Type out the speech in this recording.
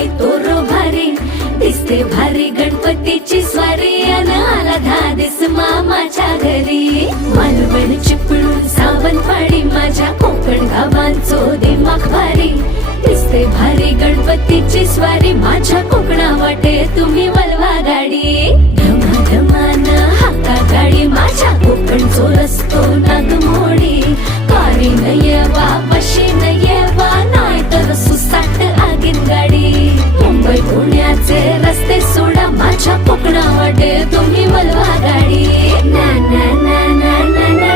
बाई तोर भारी. दिसते भारी गणपतीची स्वारी अन आला धादिस मामाच्या घरी. मालवण चिपळून सावंतवाडी माझ्या कोकण गावांचो दिमाग भारी. दिसते भारी गणपतीची स्वारी माझ्या कोकणा वाटे तुम्ही वलवा गाडी. धमा धमान हाका गाडी माझ्या कोकणचो रस्तो ना गाडी मुंबई पुण्याचे रस्ते सोडा माझ्या कोकणा वाटे तुम्ही वलवा